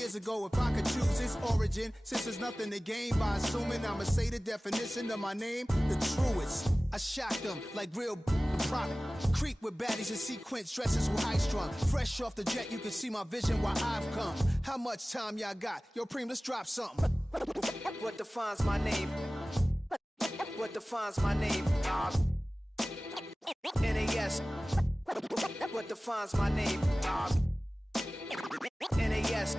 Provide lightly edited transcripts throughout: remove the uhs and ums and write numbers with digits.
years ago, if I could choose its origin, since there's nothing to gain by assuming I'ma say the definition of my name, the truest. I shocked them like real prop. Creek with baddies in sequence, dresses with high strung. Fresh off the jet, you can see my vision where I've come. How much time y'all got? Yo, Preem, let's drop something. What defines my name? What defines my name? NAS. What defines my name? NAS.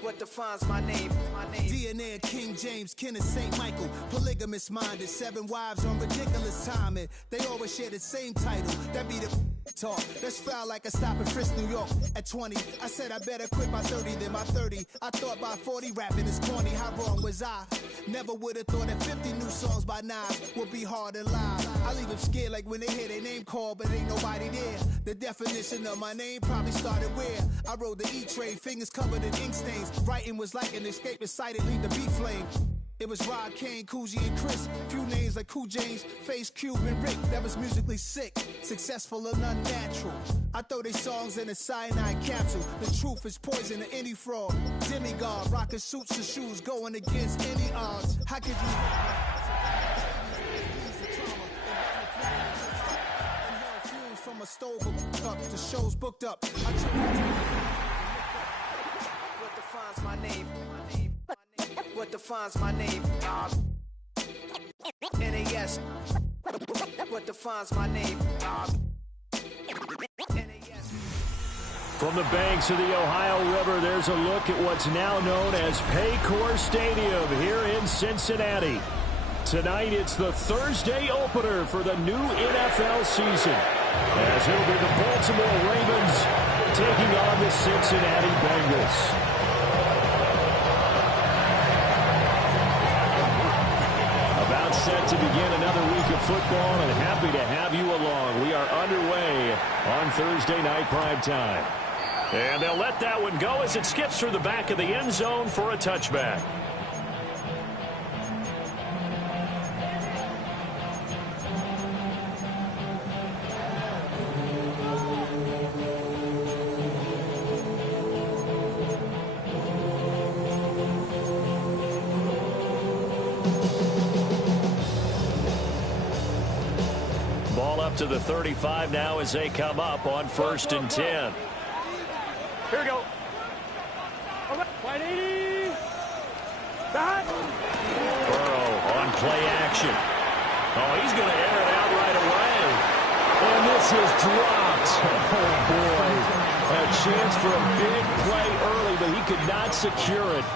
What defines my name? DNA of King James, kin of St. Michael. Polygamous minded, 7 wives on ridiculous timing. They always share the same title. That be the talk. That's foul like a stop in Frisk, New York. At 20, I said I better quit by 30 than by 30. I thought by 40 rapping is corny. How wrong was I? Never would have thought that 50 new songs by Nas would be hard to lie. I leave them scared like when they hear their name called, but ain't nobody there. The definition of my name probably started where I rode the E-Trade, fingers covered in ink stains. Writing was like an escape inside, leave the beat flame. It was Rod, Kane, Coogee, and Chris. Few names like Cool James, Face, Cube, and Rick. That was musically sick, successful and unnatural. I throw they songs in a cyanide capsule. The truth is poison to any fraud. Demigod, rocking suits and shoes, going against any odds. How could you... From a stove up, the show's booked up. What defines my name? What defines my name? NAS. What defines my name? From the banks of the Ohio River, there's a look at what's now known as Paycor Stadium here in Cincinnati. Tonight, it's the Thursday opener for the new NFL season, as it'll be the Baltimore Ravens taking on the Cincinnati Bengals. About set to begin another week of football, and happy to have you along. We are underway on Thursday night primetime. And they'll let that one go as it skips through the back of the end zone for a touchback. To the 35 now as they come up on 1st and 10. Here we go. 180. Back. Burrow on play action. Oh, he's going to air it out right away. And this is dropped. Oh, boy. A chance for a big play early, but he could not secure it.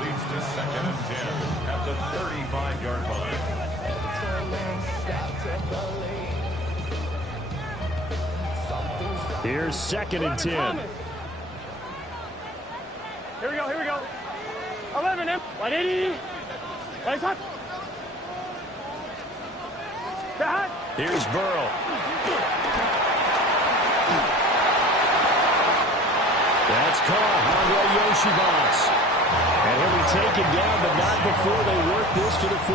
Leads to 2nd and 10 at the 35-yard line. Here's 2nd and 10. Here we go, here we go. 11, 180. Right up. Back. Here's Burrow. That's caught. Andre Yoshibas. And he'll be taken down, but not before they work this to the 45.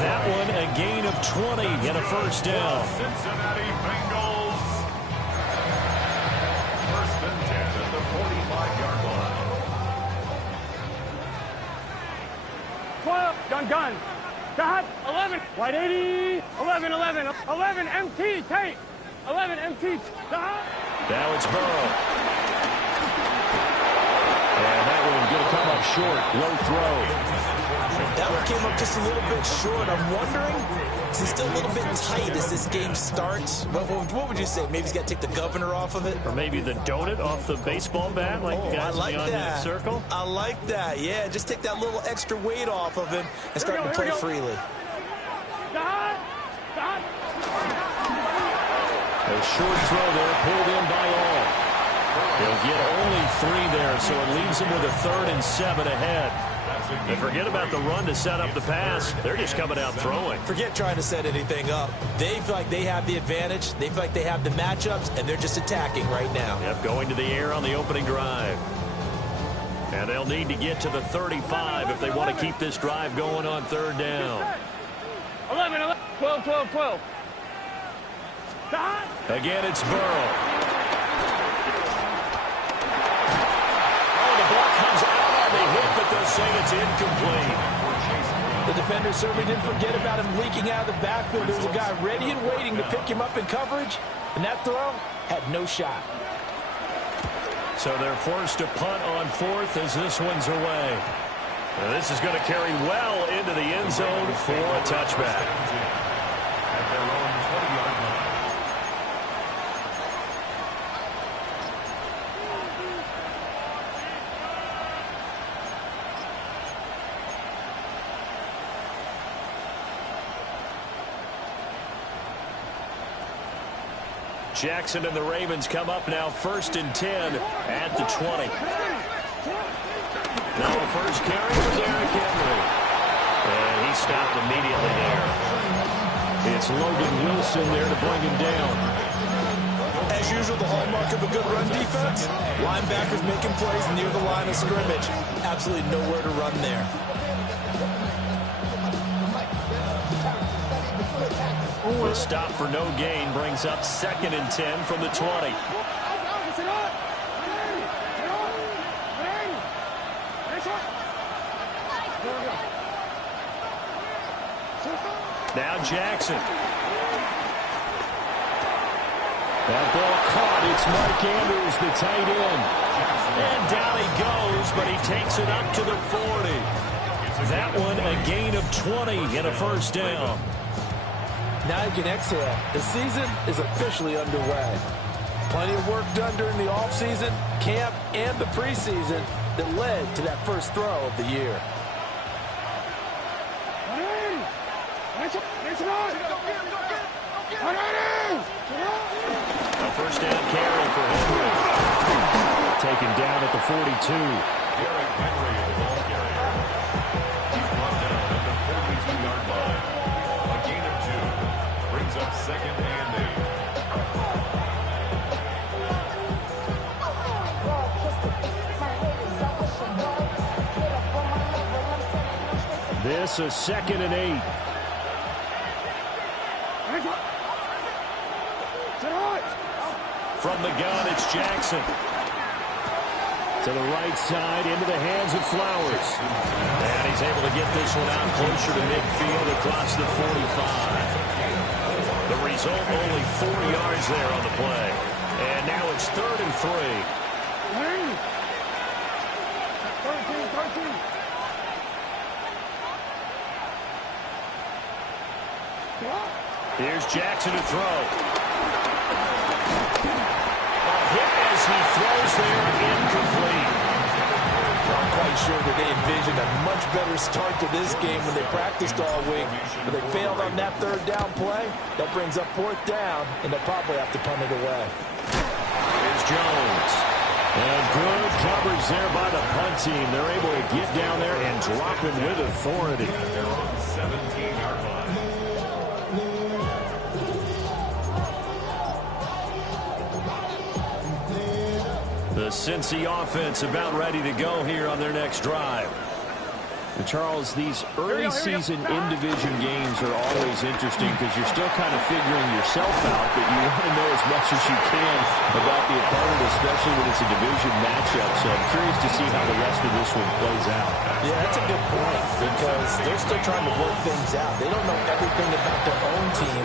That one a gain of 20 and a first down. Cincinnati Bengals. 1st and 10 at the 45-yard line. 12, gun. Back. 11, 180. 11, MT, take. 11, MT, back. Now it's Burrow. And that one going to come up short. Low throw. That one came up just a little bit short. I'm wondering, is he still a little bit tight as this game starts? What would you say? Maybe he's got to take the governor off of it? Or maybe the donut off the baseball bat, like the guys beyond that circle? I like that. Yeah, just take that little extra weight off of him and start to play freely. A short throw there, pulled in by all. He'll get only 3 there, so it leaves him with a 3rd and 7 ahead. And forget about the run to set up the pass. They're just coming out throwing. Forget trying to set anything up. They feel like they have the advantage. They feel like they have the matchups, and they're just attacking right now. Yep, going to the air on the opening drive. And they'll need to get to the 35 if they want to keep this drive going on 3rd down. 11, 12. Again, it's Burrow. saying it's incomplete. The defender certainly didn't forget about him leaking out of the backfield. There was a guy ready and waiting to pick him up in coverage, and that throw had no shot. So they're forced to punt on fourth as this one's away. Now this is going to carry well into the end zone for a touchback. At their own 20-yard line. Jackson and the Ravens come up now 1st and 10 at the 20. Now a first carry for Derrick Henry. And he stopped immediately there. It's Logan Wilson there to bring him down. As usual, the hallmark of a good run defense, linebackers making plays near the line of scrimmage. Absolutely nowhere to run there. The stop for no gain brings up 2nd and 10 from the 20. Now Jackson. That ball caught. It's Mike Andrews, the tight end. And down he goes, but he takes it up to the 40. That one a gain of 20 and a first down. Now you can exhale. The season is officially underway. Plenty of work done during the offseason, camp, and the preseason that led to that first throw of the year. A first down carry for Henry. Taken down at the 42. Derrick Henry, the ball carrier. He's brought down at the 42-yard line. A gain of 2. Brings up 2nd and 8. This is 2nd and 8. From the gun, it's Jackson. To the right side, into the hands of Flowers. And he's able to get this one out closer to midfield across the 45. The result, only 4 yards there on the play. And now it's 3rd and 3. Here's Jackson to throw. As he throws there, incomplete. I'm quite sure that they envisioned a much better start to this game when they practiced all week. But they failed on that 3rd down play. That brings up 4th down, and they'll probably have to punt it away. Here's Jones. And good coverage there by the punt team. They're able to get down there and drop him with authority. They're on 17-yard line. The Cincy offense about ready to go here on their next drive. And Charles, these early season in-division games are always interesting because you're still kind of figuring yourself out, but you want to know as much as you can about the opponent, especially when it's a division matchup. So I'm curious to see how the rest of this one plays out. Yeah, that's a good point because they're still trying to work things out. They don't know everything about their own team,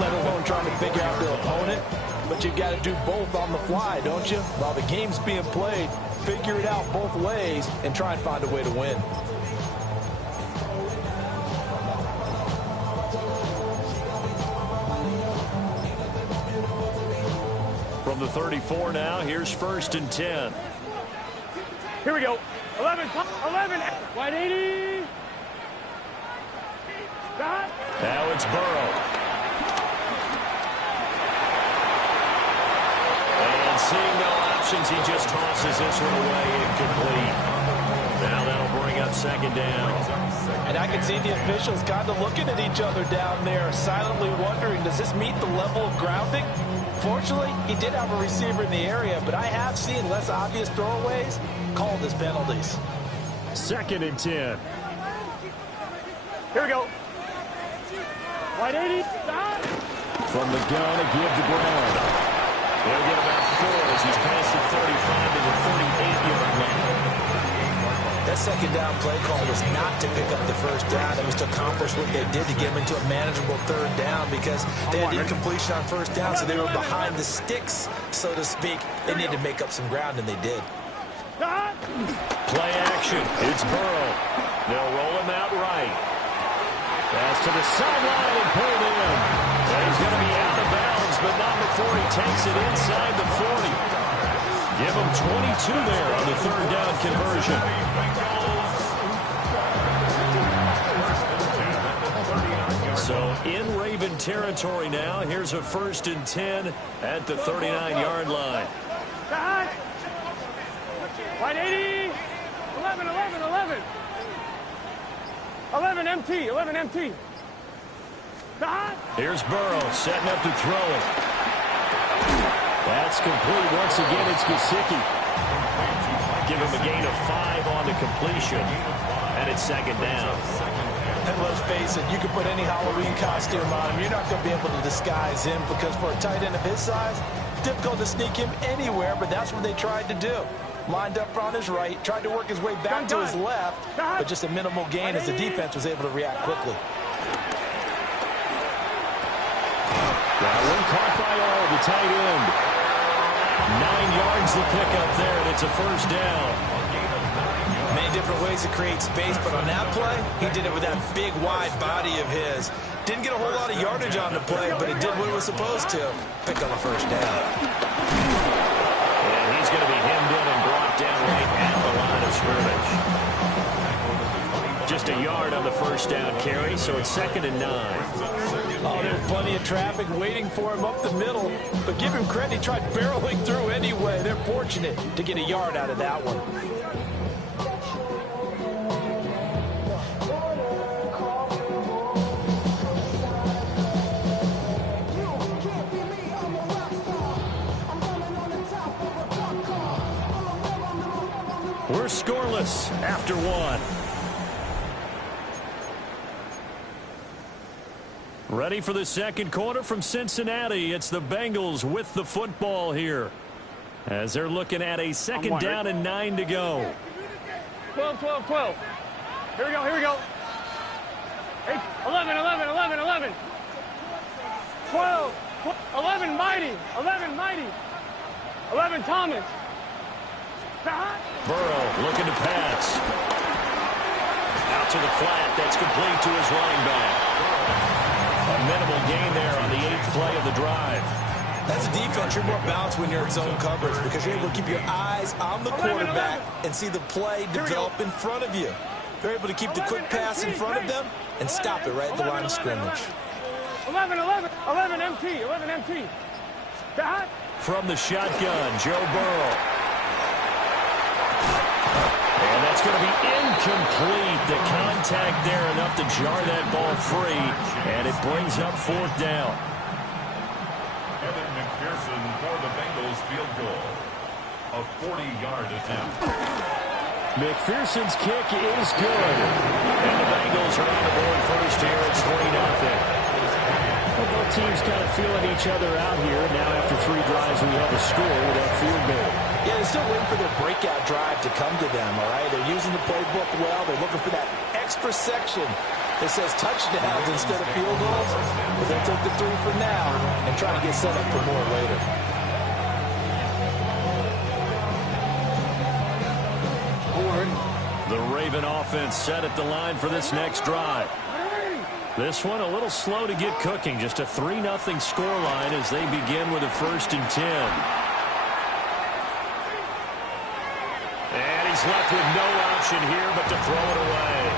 let alone trying to figure out their opponent. But you've got to do both on the fly, don't you? While the game's being played, figure it out both ways and try and find a way to win. From the 34 now, here's 1st and 10. Here we go. 11, wide 80. Now it's Burrow. And seeing no options, he just tosses this one away, incomplete. Now that'll bring up 2nd down. And I can see the officials kind of looking at each other down there, silently wondering, does this meet the level of grounding? Fortunately, he did have a receiver in the area, but I have seen less obvious throwaways called as penalties. 2nd and 10. Here we go. Wide 80. From the gun, a give to Brown. He'll get about 4 as he's past the 35 to the 38-yard line. That second down play call was not to pick up the first down. It was to accomplish what they did to get them into a manageable third down because they had incompletion on first down, so they were behind the sticks, so to speak. They needed to make up some ground, and they did. Play action. It's Burrow. They'll roll him out right. Pass to the sideline and pulled in. And he's going to be out of bounds, but not before he takes it inside the 40. Give him 22 there on the third down conversion. So in Raven territory now. Here's a 1st and 10 at the 39-yard line. Wide 80. 11, 11, 11. 11 MT, 11 MT. Here's Burrow setting up to throw it. That's complete. Once again, it's Gesicki. Give him a gain of 5 on the completion. And it's 2nd down. And let's face it, you can put any Halloween costume on him. You're not going to be able to disguise him because for a tight end of his size, difficult to sneak him anywhere, but that's what they tried to do. Lined up on his right, tried to work his way back to his left, but just a minimal gain as the defense was able to react quickly. That one caught by all, the tight end. 9 yards the pickup there, and it's a 1st down. Many different ways to create space, but on that play, he did it with that big, wide body of his. Didn't get a whole lot of yardage on the play, but it did what it was supposed to. Pick on the 1st down. And he's going to be hemmed in and brought down right at the line of scrimmage. Just a yard on the 1st down carry, so it's 2nd and 9. Oh, there's plenty of traffic waiting for him up the middle. But give him credit, he tried barreling through anyway. They're fortunate to get a yard out of that one. We're scoreless after 1. Ready for the 2nd quarter from Cincinnati. It's the Bengals with the football here as they're looking at a 2nd down and 9 to go. 12, 12, 12. Here we go, here we go. 8, 11, 11, 11, 11. 12, 11 Mighty, 11 Mighty. 11 Thomas. Burrow looking to pass. Out to the flat. That's complete to his running back. A minimal gain there on the 8th play of the drive. As a defense, you're more balanced when you're in zone coverage because you're able to keep your eyes on the quarterback and see the play develop in front of you. They're able to keep the quick pass in front of them and stop it right at the line of scrimmage. 11, 11, 11 MT, 11 MT. From the shotgun, Joe Burrow. And that's going to be incomplete. The contact there enough to jar that ball free, and it brings up 4th down. Evan McPherson for the Bengals field goal. A 40-yard attempt. McPherson's kick is good. And the Bengals are on the board first here. It's 3-0. Well, both teams kind of feeling each other out here. Now after 3 drives, we have a score with that field goal. Yeah, they're still waiting for their breakout drive to come to them, all right? They're using the playbook well. They're looking for that extra section that says touchdowns instead of field goals. But they'll take the 3 for now and try to get set up for more later. The Raven offense set at the line for this next drive. This one a little slow to get cooking. Just a 3-0 scoreline as they begin with a 1st and 10. And he's left with no option here but to throw it away.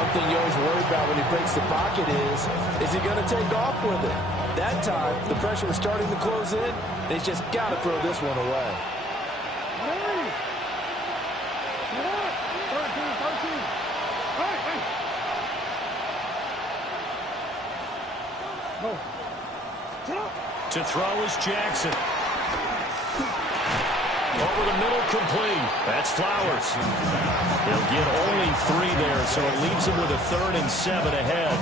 One thing you always worry about when he breaks the pocket is he going to take off with it? That time, the pressure was starting to close in, and he's just got to throw this one away. To throw is Jackson. Over the middle, complete. That's Flowers. He'll get only 3 there, so it leaves him with a 3rd and 7 ahead.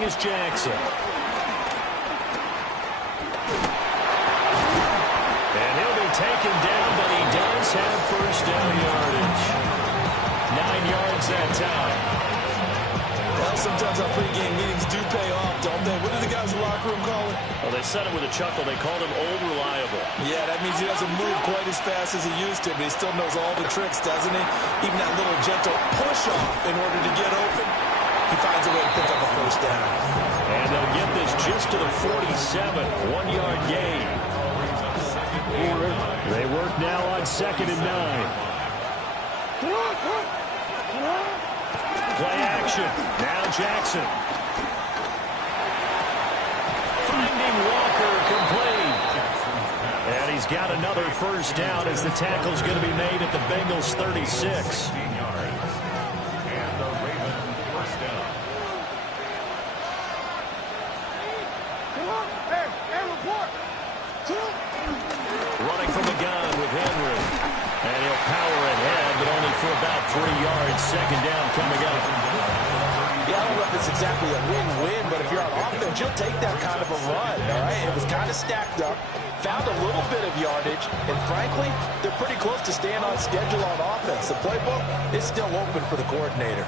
throwing is Jackson. And he'll be taken down, but he does have first down yardage. 9 yards that time. Well, sometimes our pregame meetings do pay off, don't they? What do the guys in the locker room call it? Well, they said it with a chuckle. They called him old reliable. Yeah, that means he doesn't move quite as fast as he used to, but he still knows all the tricks, doesn't he? Even that little gentle push-off in order to get open. He finds a way to pick up a first down. And they'll get this just to the 47. 1-yard gain. They work now on 2nd and 9. Play action. Now Jackson. Finding Walker complete. And he's got another first down as the tackle's going to be made at the Bengals 36. And the Ravens first down. Running from the gun with Henry. And he'll power ahead, but only for about 3 yards. 2nd down coming up. Yeah, I don't know if it's exactly a win-win, but if you're on offense, you'll take that kind of a run, all right? It was kind of stacked up, found a little bit of yardage, and frankly, they're pretty close to staying on schedule on offense. The playbook is still open for the coordinator.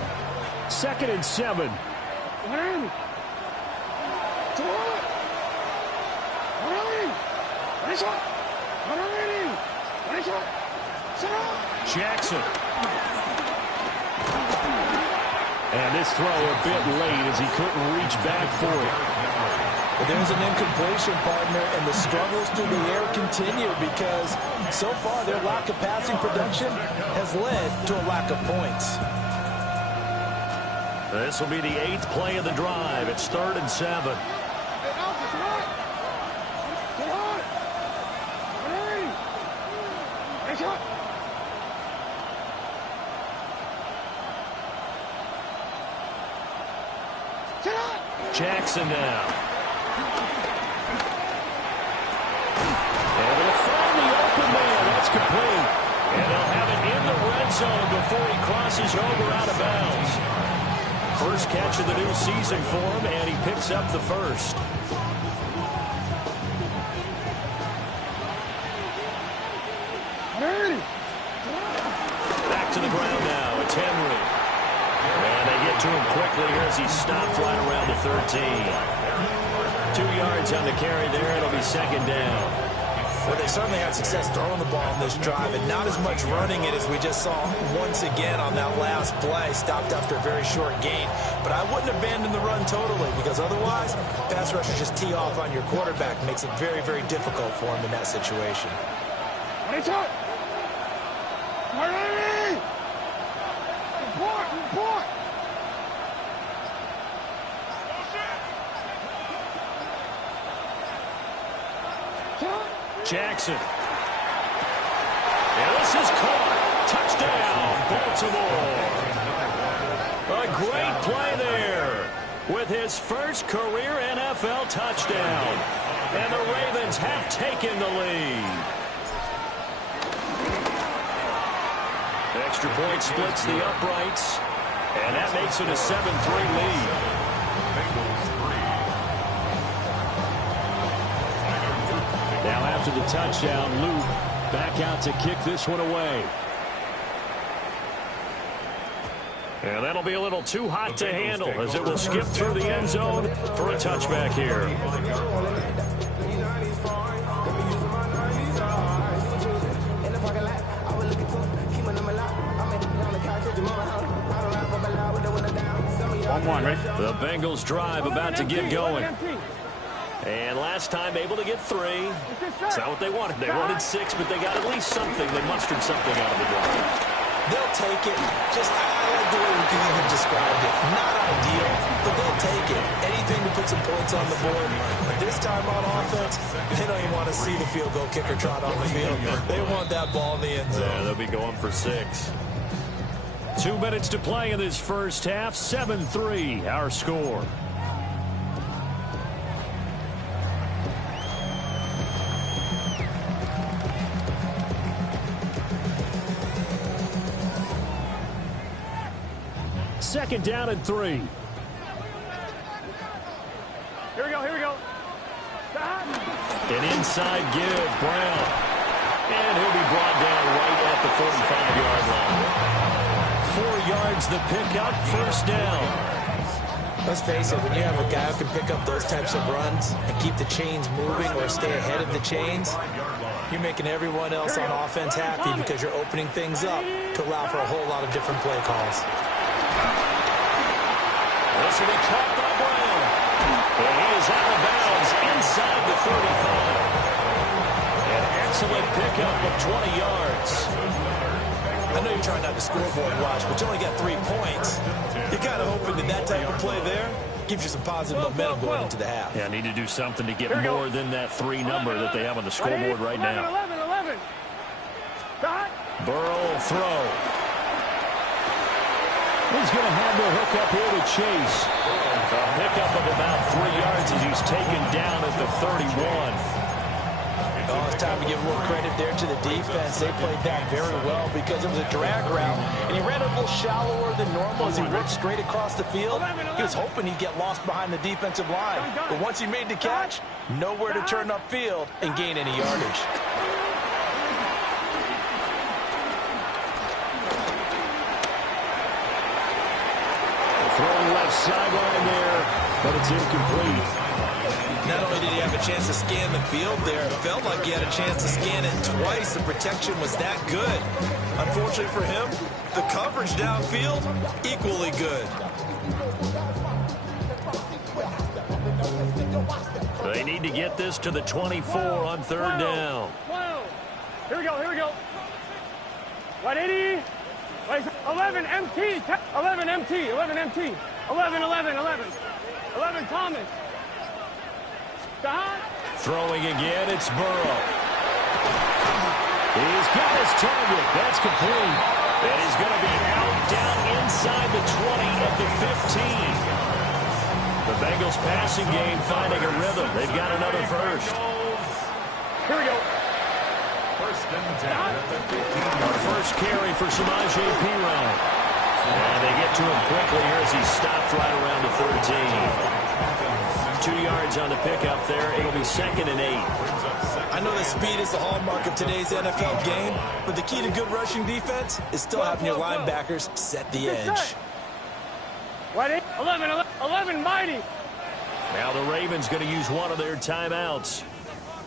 2nd and 7. Jackson. And this throw a bit late as he couldn't reach back for it. But there's an incompletion, partner, and the struggles through the air continue because so far their lack of passing production has led to a lack of points. This will be the 8th play of the drive. It's 3rd and 7. Jackson now. And they'll find the open man. That's complete. And they'll have it in the red zone before he crosses over out of bounds. First catch of the new season for him, and he picks up the first. Back to the ground now. It's Henry. And they get to him quickly here as he stopped right around the 13. 2 yards on the carry there. It'll be 2nd down. Well, they certainly had success throwing the ball in this drive, and not as much running it as we just saw once again on that last play. Stopped after a very short gain. But I wouldn't abandon the run totally, because otherwise, pass rushers just tee off on your quarterback. Makes it very, very difficult for him in that situation. Jackson. And this is caught. Touchdown, Baltimore. A great play there with his first career NFL touchdown. And the Ravens have taken the lead. Extra point splits the uprights. And that makes it a 7-3 lead. Now after the touchdown, Luke back out to kick this one away. And that'll be a little too hot to handle as it will skip through the end zone for a touchback here. Ready? The Bengals drive about to get going. And last time able to get 3. It's not what they wanted. They wanted 6, but they got at least something. They mustered something out of the drive. They'll take it. Just, I like the way you have described it. Not ideal, but they'll take it. Anything to put some points on the board. But this time on offense, they don't even want to see the field goal kicker trot on the field. They want that ball in the end zone. Yeah, they'll be going for 6. 2 minutes to play in this first half. 7-3, our score. Second down and 3. An inside give, Brown. And he'll be brought down right at the 45-yard line. 4 yards the pickup, first down. Let's face it, when you have a guy who can pick up those types of runs and keep the chains moving or stay ahead of the chains, you're making everyone else on offense happy because you're opening things up to allow for a whole lot of different play calls. This will be caught by Brown. And he is out of bounds inside the 35. An excellent pickup of 20 yards. I know you're trying not to scoreboard watch, but you only got 3 points. You're kind of hoping that type of play there gives you some positive momentum going into the half. Yeah, need to do something to get more than that 3 number that they have on the scoreboard right now. 11. Burrow will throw. He's going to have the hook up here to Chase. A pickup of about 3 yards as he's taken down at the 31. Oh, it's time to give more credit there to the defense. They played that very well because it was a drag route, and he ran a little shallower than normal as he ripped straight across the field. He was hoping he'd get lost behind the defensive line, but once he made the catch, nowhere to turn upfield and gain any yardage. Throwing left sideline there, but it's incomplete. Not only did he have a chance to scan the field there, it felt like he had a chance to scan it twice. The protection was that good. Unfortunately for him, the coverage downfield, equally good. They need to get this to the 24 on 3rd down. 12. Here we go. 180. 11 MT. 11 MT. 11 Thomas. Throwing again, it's Burrow. He's got his target. That's complete. And he's going to be out down inside the 20 at the 15. The Bengals passing game finding a rhythm. They've got another first. Here we go. First and 10 at the 15. Our first carry for Samaje Perine. And they get to him quickly here as he stopped right around the 13. 2 yards on the pickup there. It'll be 2nd and 8. I know that speed is the hallmark of today's NFL game, but the key to good rushing defense is still having your linebackers set the edge. 11 mighty. Now the Ravens going to use one of their timeouts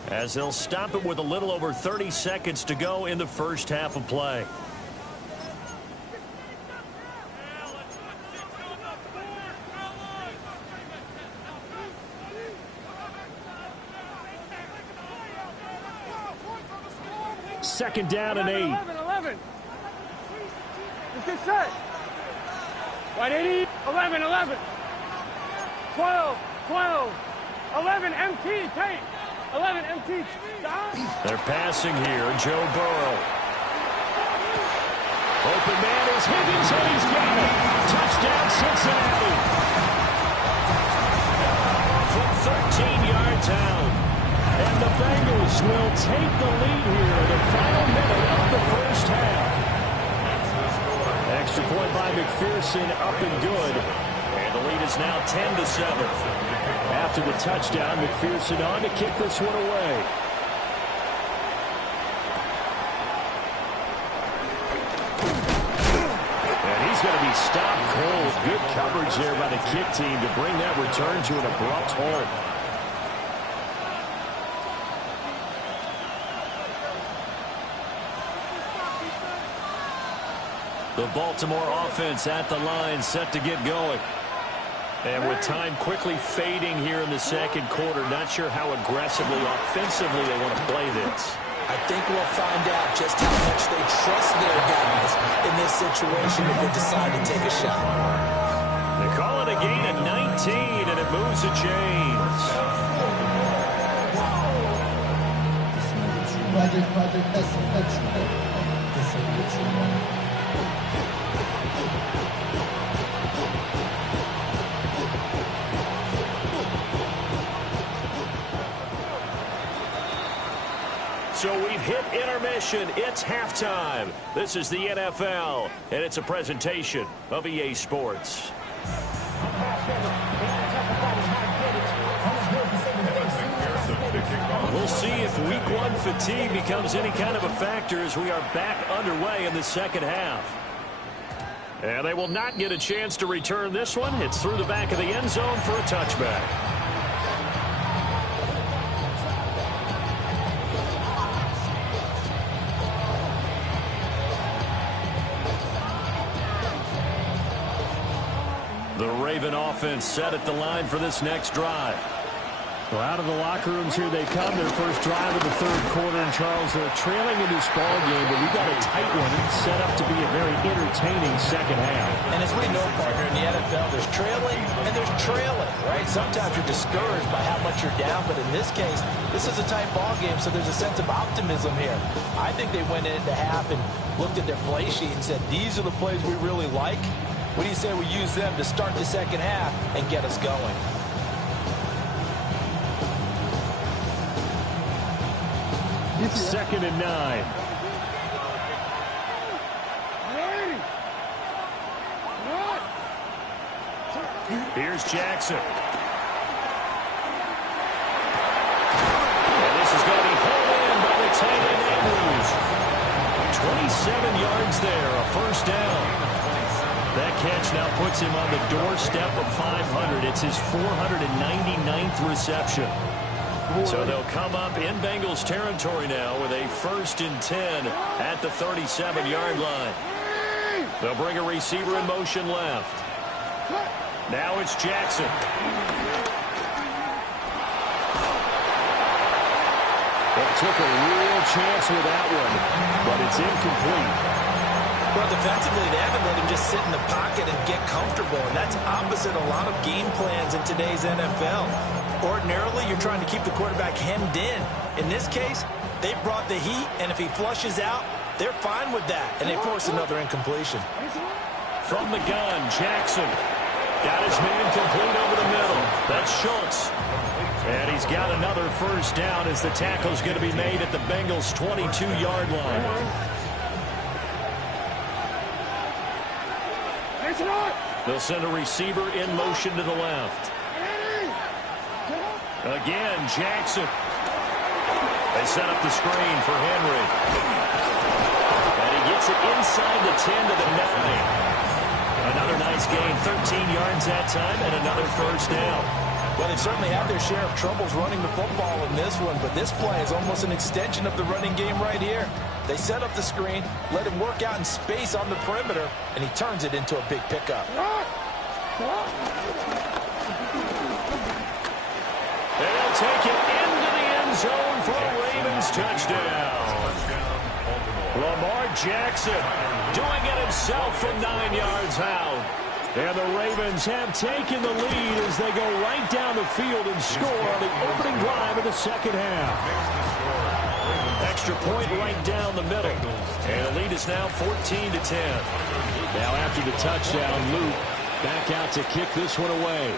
as they'll stop it with a little over 30 seconds to go in the first half of play. Second down and 8. 11. Let's get set. 180. 11. 12. 11 MT. Tate. 11 MT. They're passing here. Joe Burrow. Open man is Higgins, and he's got it. Touchdown, Cincinnati. From 13 yards out. And the Bengals will take the lead here in the final minute of the first half. Extra point by McPherson, up and good. And the lead is now 10-7. After the touchdown, McPherson on to kick this one away. And he's going to be stopped cold. Good coverage there by the kick team to bring that return to an abrupt halt. The Baltimore offense at the line, set to get going. And with time quickly fading here in the second quarter, not sure how aggressively, offensively they want to play this. I think we'll find out just how much they trust their guys in this situation if they decide to take a shot. They call it a gain of 19, and it moves the chains. So we've hit intermission. It's halftime. This is the NFL, and it's a presentation of EA Sports. We'll if week one fatigue becomes any kind of a factor as we are back underway in the second half. And they will not get a chance to return this one. It's through the back of the end zone for a touchback. The Raven offense set at the line for this next drive. Well, out of the locker rooms here they come. Their first drive of the third quarter. And, Charles, they're trailing in this ball game, but we got a tight one set up to be a very entertaining second half. And as we know, partner, in the NFL, there's trailing and there's trailing, right? Sometimes you're discouraged by how much you're down, but in this case, this is a tight ball game, so there's a sense of optimism here. I think they went into half and looked at their play sheet and said, these are the plays we really like. What do you say we use them to start the second half and get us going? Second and 9. Here's Jackson. And this is going to be pulled in by the tight end Andrews. 27 yards there, a first down. That catch now puts him on the doorstep of 500. It's his 499th reception. So they'll come up in Bengals territory now with a 1st and 10 at the 37-yard line. They'll bring a receiver in motion left. Now it's Jackson. Well, took a real chance with that one, but it's incomplete. Well, defensively, they haven't let him just sit in the pocket and get comfortable, and that's opposite a lot of game plans in today's NFL. Ordinarily, you're trying to keep the quarterback hemmed in. In this case, they brought the heat, and if he flushes out, they're fine with that, and they force another incompletion. From the gun, Jackson got his man complete over the middle. That's Schultz. And he's got another first down as the tackle's going to be made at the Bengals' 22-yard line. They'll send a receiver in motion to the left. Again, Jackson. They set up the screen for Henry. And he gets it inside the 10 to the 9. Another nice gain, 13 yards that time, and another first down. Well, they've certainly had their share of troubles running the football in this one, but this play is almost an extension of the running game right here. They set up the screen, let him work out in space on the perimeter, and he turns it into a big pickup. They'll take it into the end zone for a Ravens touchdown. Lamar Jackson doing it himself from 9 yards out. And the Ravens have taken the lead as they go right down the field and score on the opening drive of the second half. Extra point right down the middle. And the lead is now 14-10. Now after the touchdown, Luke back out to kick this one away.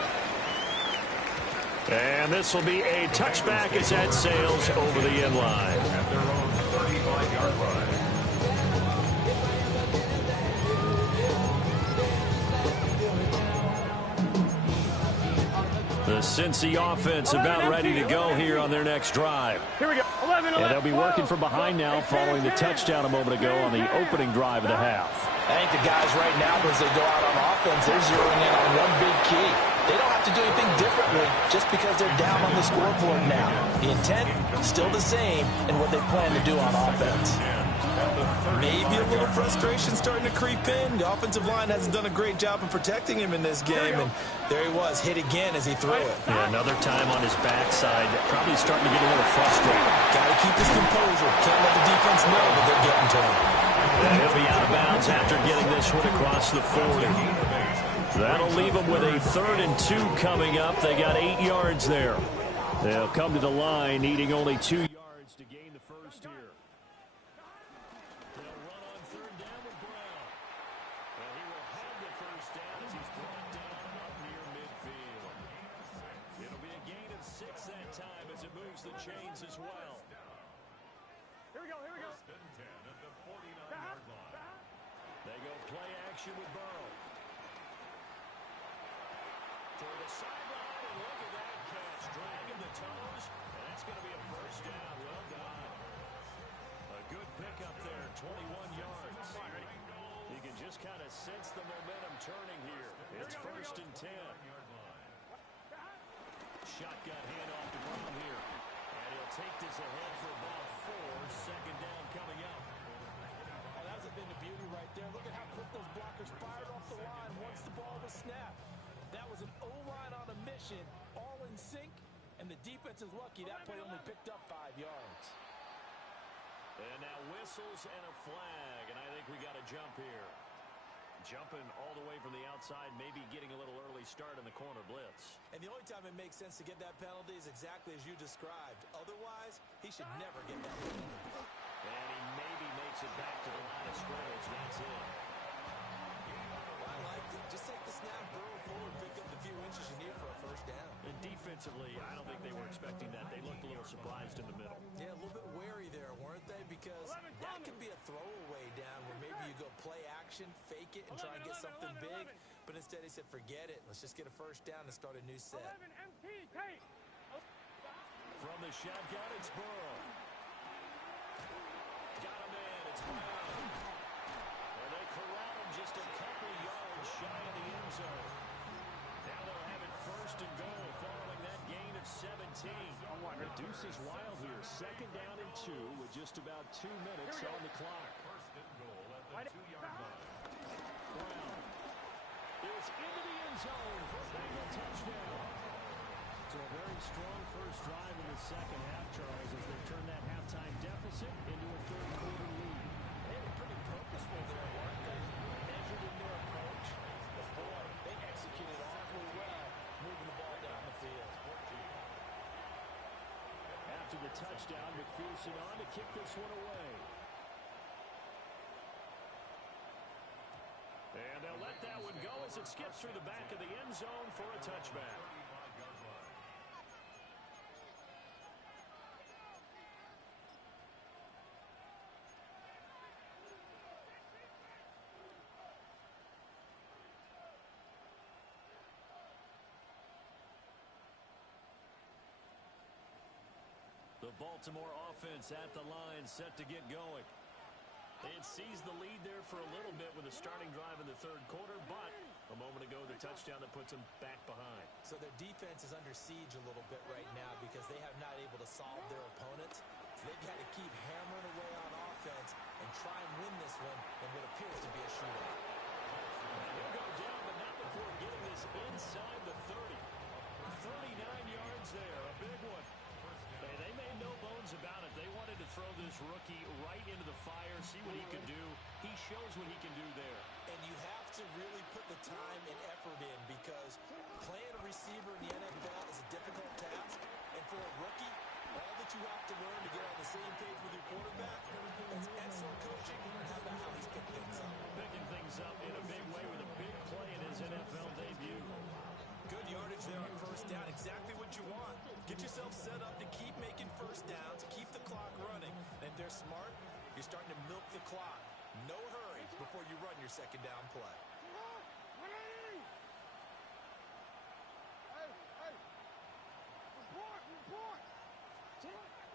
And this will be a touchback as that sails over the end line. At their own 35-yard line. The Cincy offense about ready to go here on their next drive. Here we go. 11, And they'll be working from behind now following the touchdown a moment ago on the opening drive of the half. I think the guys right now, as they go out on offense, they're zeroing in on one big key. They don't have to do anything differently just because they're down on the scoreboard now. The intent, still the same in what they plan to do on offense. Maybe a little frustration starting to creep in. The offensive line hasn't done a great job of protecting him in this game, and there he was, hit again as he threw it. Yeah, another time on his backside, probably starting to get a little frustrated. Got to keep his composure. Can't let the defense know that they're getting to him. And he'll be out of bounds after getting this one across the 40. That'll leave them with a 3rd and 2 coming up. They got 8 yards there. They'll come to the line needing only 2 yards to gain the first here. They'll run on 3rd down with Brown. And he will have the first down as he's brought down up near midfield. It'll be a gain of 6 that time as it moves the chains as well. Here we go, here we go. At the 49-yard line. They go play action with Burrow. To the sideline, and look at that catch. Dragging the toes, and That's going to be a first down. Well done. A good pickup there, 21 yards. You can just kind of sense the momentum turning here. It's first and 10. Shotgun handoff to Brown here. And he'll take this ahead for about 4. Second down coming up. Oh, that's been the beauty right there. Look at how quick those blockers fired off the line once the ball was snapped. That was an O-line on a mission, all in sync, and the defense is lucky that play only picked up 5 yards. And now whistles and a flag, and I think we got a jump here. Jumping all the way from the outside, maybe getting a little early start in the corner blitz. And the only time it makes sense to get that penalty is exactly as you described. Otherwise, he should never get that penalty. And he maybe makes it back to the line of scrimmage. That's it. I liked it. Just take the snap, burrow forward, pick up the few inches you need for a first down. And defensively, I don't think they were expecting that. They looked a little surprised in the middle. Yeah, a little bit wary there, weren't they? Because that can be a throwaway down where maybe you go play action, fake it, and try and get something big. But instead he said, forget it. Let's just get a first down and start a new set. From the shotgun, it's Burrow. Got him in. It's Brown. And they corral him just a couple yards shy of the end zone. Now they'll have it first and goal following that gain of 17. The deuce is wild here. Second down and 2 with just about 2 minutes on the clock. First and goal at the 2-yard line. Brown is into the end zone for a Bengal touchdown. So a very strong first drive in the second half, Charles, as they turn that halftime deficit into a third-quarter lead. They were pretty purposeful there, weren't they? Measured in their approach. But boy, they executed awfully well, moving the ball down the field. After the touchdown, McPherson on to kick this one away. And they'll let that one go as it skips through the back of the end zone for a touchback. The Baltimore offense at the line, set to get going. It sees the lead there for a little bit with a starting drive in the third quarter, but a moment ago, the touchdown that puts them back behind. So their defense is under siege a little bit right now because they have not able to solve their opponents. So they've got to keep hammering away on offense and try and win this one in what appears to be a shootout. And he'll go down, but not before getting this inside the 30. 39 yards there, a big one. They made no bones about it. They wanted to throw this rookie right into the fire, see what he can do. He shows what he can do there. And you have to really put the time and effort in because playing a receiver in the NFL is a difficult task. And for a rookie, all that you have to learn to get on the same page with your quarterback, it's excellent coaching. How about how he's picked things up? Picking things up in a big way with a big play in his NFL debut. Good yardage there on first down. Exactly what you want. Get yourself set up to keep making first downs, keep the clock running. And if they're smart, you're starting to milk the clock. No hurry before you run your second down play.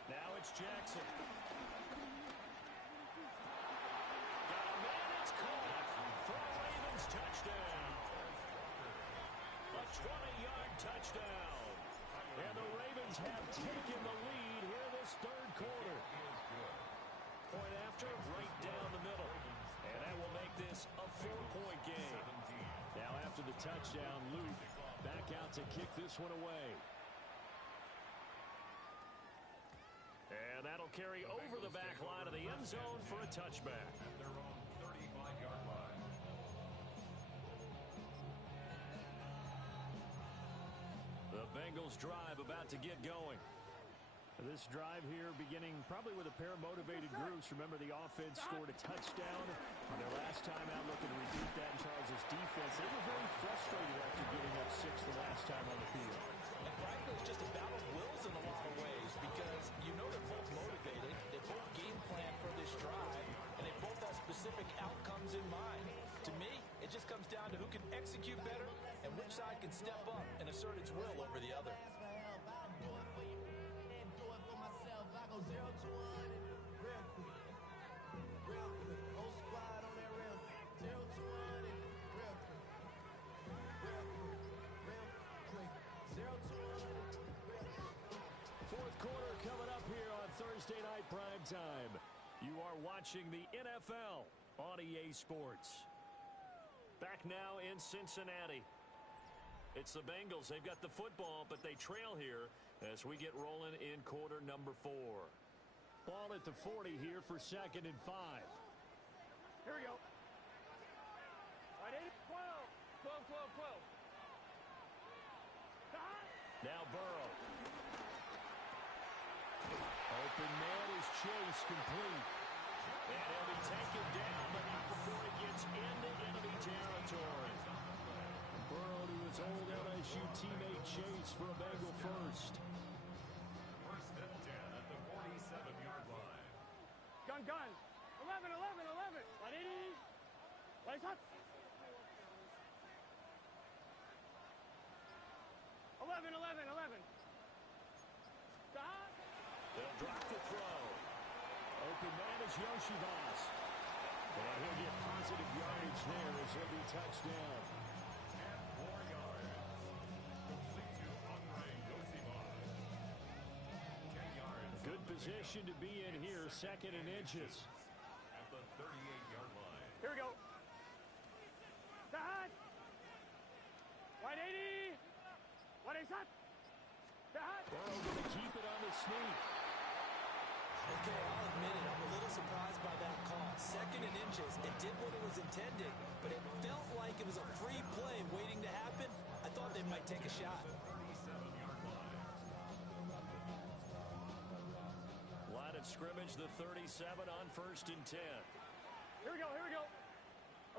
Now it's Jackson. Got a man, it's caught for a Ravens touchdown. A 20-yard touchdown. And the Ravens have taken the lead here this third quarter. Point after, right down the middle. And that will make this a 4-point game. Now after the touchdown, Luke back out to kick this one away. And that'll carry over the back line of the end zone for a touchback. At their own 35-yard line. The Bengals drive about to get going. This drive here beginning probably with a pair of motivated groups. Remember, the offense scored a touchdown on their last time out, looking to repeat that in Charles' defense. They were very frustrated after giving up 6 the last time on the field. And frankly, it's just a battle of wills in a lot of ways because you know they're both motivated, they both game plan for this drive, and they both have specific outcomes in mind. To me, it just comes down to who can execute better and which side can step up and assert its will over the other. Oh, 0 to 100, real quick. Real quick. Whole squad on that rim. 0 to 100, real quick. Real quick. Real quick. 0 to 100, real quick. Fourth quarter coming up here on Thursday Night Prime Time. You are watching the NFL on EA Sports. Back now in Cincinnati. It's the Bengals. They've got the football, but they trail here as we get rolling in quarter number 4. Ball at the 40 here for 2nd and 5. Here we go. All right, 12. 12, 12, 12. Now Burrow. Open man is Chase, complete. And he'll be taken down, but not before he gets into enemy territory. Burrow to his old LSU teammate Chase for a Bengal first. First and 10 at the 47-yard line. Gun, gun. 11, 11, 11. 180. Lights up. 11, 11, 11. Stop. They'll drop the throw. Open man is Yoshibas. And he'll get positive yardage there as he'll be touchdown. 4 yards. Complete to Andre Yoshibas. 10 yards. Good position to be in here, 2nd and inches. At the 38-yard line. Here we go. Stop. 180. 180 shot. Stop. Burrow going to keep it on the sneak. Okay, I'll admit it. I'm a little surprised by that call. 2nd and inches. It did what it was intended, but it felt like it was a free play waiting to happen. I thought they might take a shot. 37-yard line. Line of scrimmage, the 37 on 1st and 10. Here we go, here we go.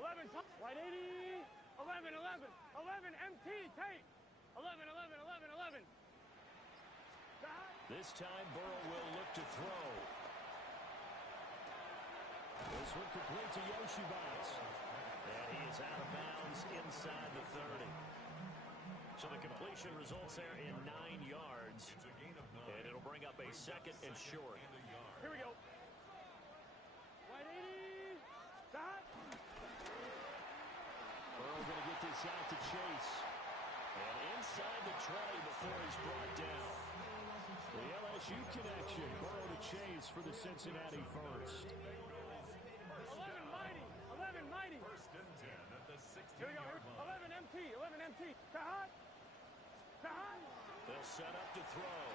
11, 180. 11, 11. 11, MT, tape. 11, 11, 11, 11. This time Burrow will look to throw. This one complete to Yoshibas. And he is out of bounds inside the 30. So the completion results there in 9 yards. It's a gain of 9. And it'll bring up a 2nd and short. Here we go. 180. Stop. Burrow going to get this out to Chase. And inside the 20 before he's brought down. The LSU connection. Burrow to Chase for the Cincinnati first. 11 mighty. 11 mighty. First and 10 at the 60-yard Here we go. line. 11 MT. 11 MT. Kahat. Kahat. They'll set up to throw.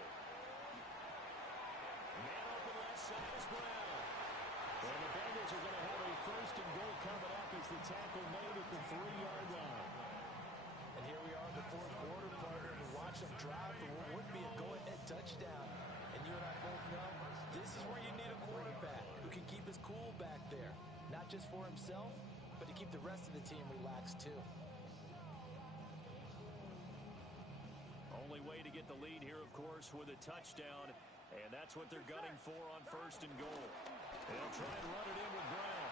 Man open left side is Brown. And the Bengals are going to have a 1st and goal coming up as the tackle made at the 3-yard line. And here we are in the 4th quarter, partner, and watch them drive for what would be a go-ahead touchdown. And you and I both know this is where you need a quarterback who can keep his cool back there. Not just for himself, but to keep the rest of the team relaxed too. Only way to get the lead here, of course, with a touchdown. And that's what they're gunning for on 1st and goal. They'll try and run it in with Brown.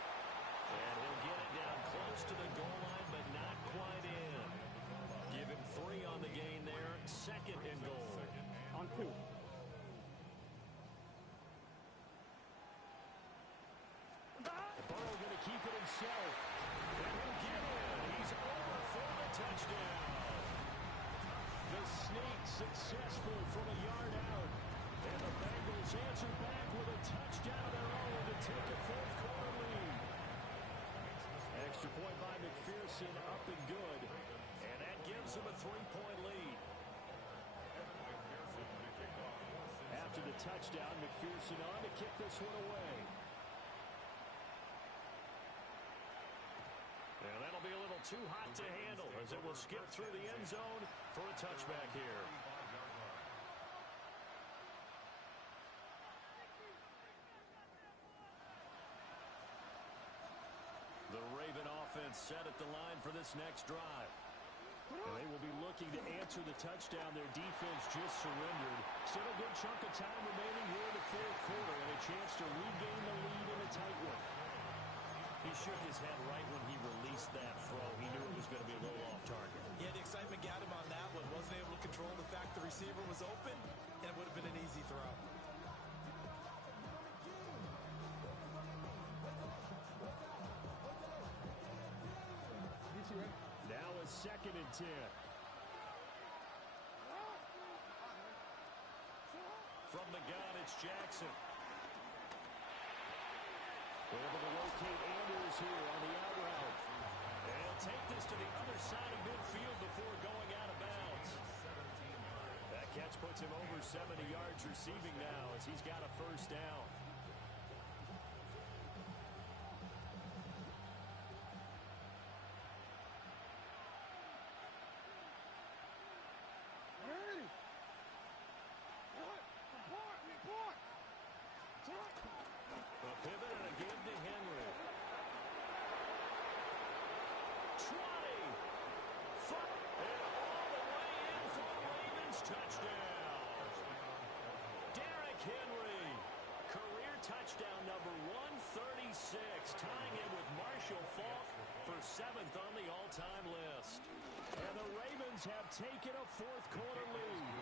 And he'll get it down close to the goal line, but not quite in. Give him 3 on the gain there. 2nd and goal. On 2. Burrow going to keep it himself. And he'll get in. He's over for the touchdown. The sneak successful from a yard out. And the Bengals answer back with a touchdown of their own to take a 4th quarter lead. Extra point by McPherson, up and good. And that gives them a 3-point lead. After the touchdown, McPherson on to kick this one away. And that'll be a little too hot to handle as it will skip through the end zone for a touchback here. The Raven offense set at the line for this next drive. And they will be looking to answer the touchdown. Their defense just surrendered. Still a good chunk of time remaining here in the 4th quarter and a chance to regain the lead in a tight one. He shook his head right when he released that throw. He knew it was going to be a little off target. Yeah, the excitement got him on that one. Wasn't able to control the fact the receiver was open, and it would have been an easy throw. 2nd and 10. From the gun, it's Jackson. Able to locate Andrews here on the out route. And he'll take this to the other side of midfield before going out of bounds. That catch puts him over 70 yards receiving now as he's got a first down. A pivot and a give to Henry. 20. And all the way in for the Ravens touchdown. Derrick Henry. Career touchdown number 136. Tying in with Marshall Faulk for 7th on the all-time list. And the Ravens have taken a 4th quarter lead.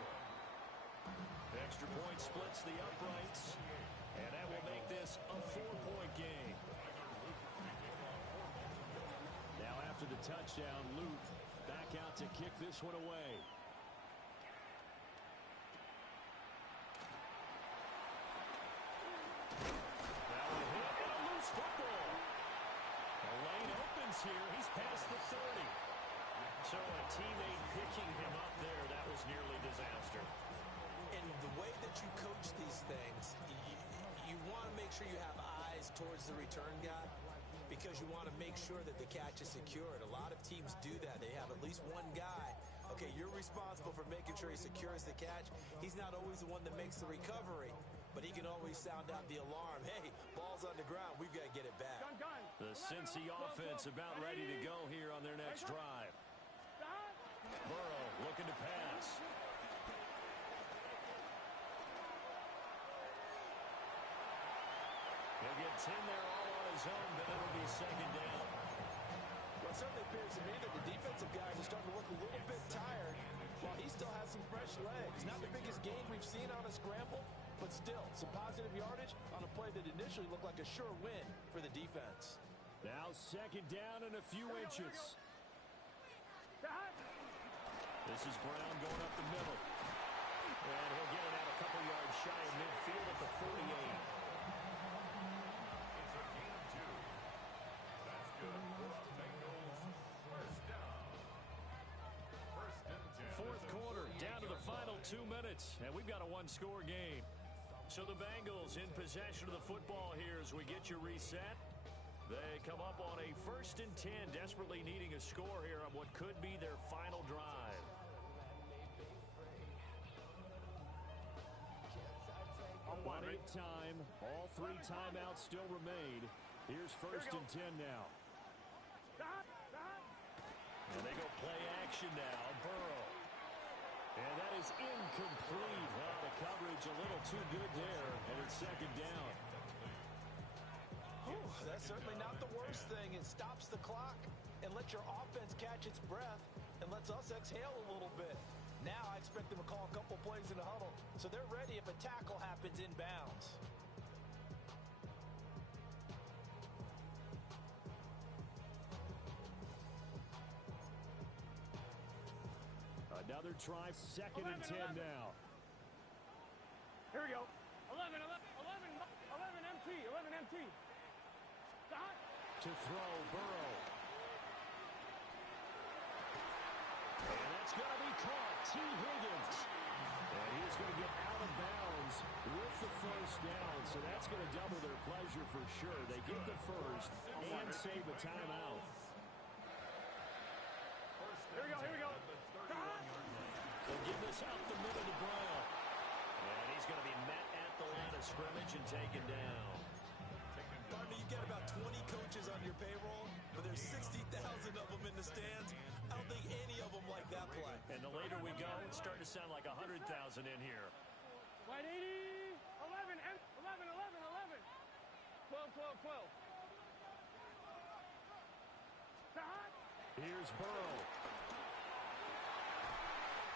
Extra point splits the uprights. And that will make this a 4-point game. Now after the touchdown, Luke back out to kick this one away. That one hit and a loose football. The lane opens here. He's past the 30. So a teammate picking him up there, that was nearly disaster. And the way that you coach these things, you want to make sure you have eyes towards the return guy because you want to make sure that the catch is secured. A lot of teams do that. They have at least one guy. Okay, you're responsible for making sure he secures the catch. He's not always the one that makes the recovery, but he can always sound out the alarm. Hey, ball's on the ground. We've got to get it back. The Cincy offense about ready to go here on their next drive. Burrow looking to pass. He'll get 10 there all on his own, but it'll be 2nd down. Well, it certainly appears to me that the defensive guys are starting to look a little bit tired while he still has some fresh legs. Not the biggest gain we've seen on a scramble, but still some positive yardage on a play that initially looked like a sure win for the defense. Now 2nd down and a few inches. This is Brown going up the middle. And he'll get it out a couple yards shy of midfield at the 48. Fourth quarter, down to the final 2 minutes, and we've got a one-score game. So the Bengals in possession of the football here as we get you reset. They come up on a 1st and 10, desperately needing a score here on what could be their final drive. Plenty of time. All 3 timeouts still remain. Here's 1st and 10 now. And they go play action now. Burrow. And that is incomplete. Well, the coverage a little too good there, and it's 2nd down. That's certainly not the worst thing. It stops the clock and lets your offense catch its breath and lets us exhale a little bit. Now I expect them to call a couple plays in the huddle, so they're ready if a tackle happens inbounds. Another try, 2nd and 10 now. Here we go. 11 empty. 11 empty. To throw, Burrow. And that's going to be caught. T. Higgins. And he's going to get out of bounds with the first down. So that's going to double their pleasure for sure. They get the first and save a timeout. Here we go. They'll give this out the middle to Brown. And he's going to be met at the line of scrimmage and taken down. Pardon me, you get about 20 coaches on your payroll, but there's 60,000 of them in the stands. I don't think any of them like that play. And the later we go, it's starting to sound like 100,000 in here. Wide 80. 11. 12. Here's Burrow.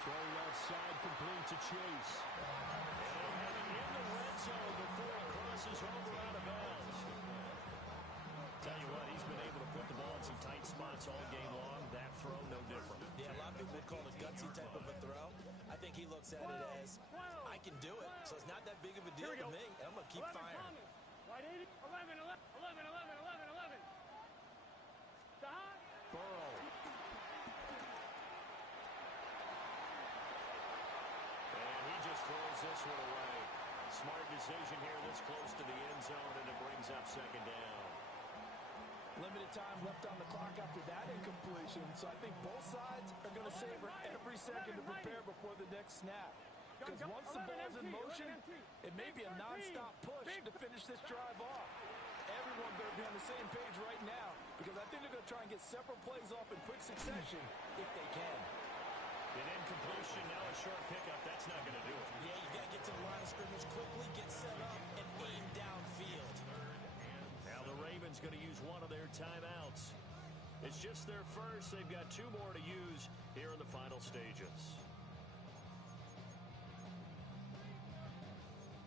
Throw left side, complete to Chase. And they'll have it in the red zone before it crosses over out of bounds. Tell you what, he's been able to put the ball in some tight spots all game long. That throw throw, no different. Yeah, a lot of people would call it a gutsy type of a throw. I think he looks at it as, I can do it, so it's not that big of a deal to me, and I'm going to keep firing. Right 80, 11, 11, 11, 11, 11, 11. Stop. Burrow. And he just throws this one away. Smart decision here this close to the end zone, and it brings up second down. Limited time left on the clock after that incompletion, so I think both sides are going to savor every second to prepare before the next snap. Because once the ball's in motion, it may be a non-stop push to finish this drive off. Everyone better be on the same page right now, because I think they're going to try and get several plays off in quick succession if they can. An incompletion, now a short pickup. That's not going to do it. Yeah, you got to get to the line of scrimmage quickly, get set up, and aim downfield. Now the Ravens going to use one of their timeouts. It's just their first. They've got 2 more to use here in the final stages.